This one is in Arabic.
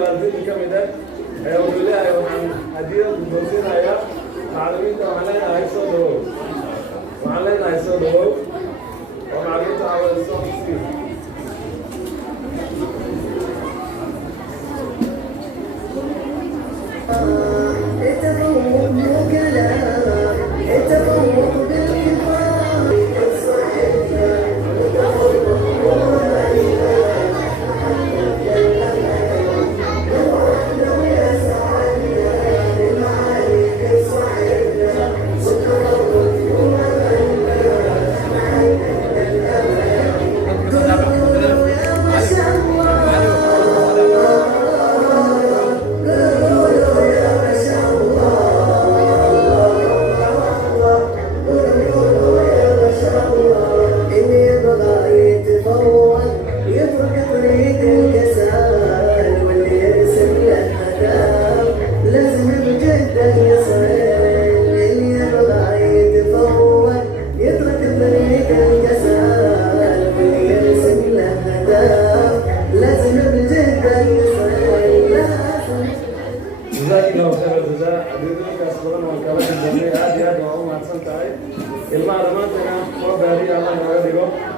والدين كمدة يقول لي أيوة عن هدية بوسينا يا معلمين وعلينا هيصدقوا وعلينا هيصدقوا ومعلمين على الصوت سكين جزاك الله خير الجزاء حبيبي كاسبرنا والكلام الجميل هذه هذا هو ما حصلت عليه المعلومات أنا ما بهري الله يرضيكم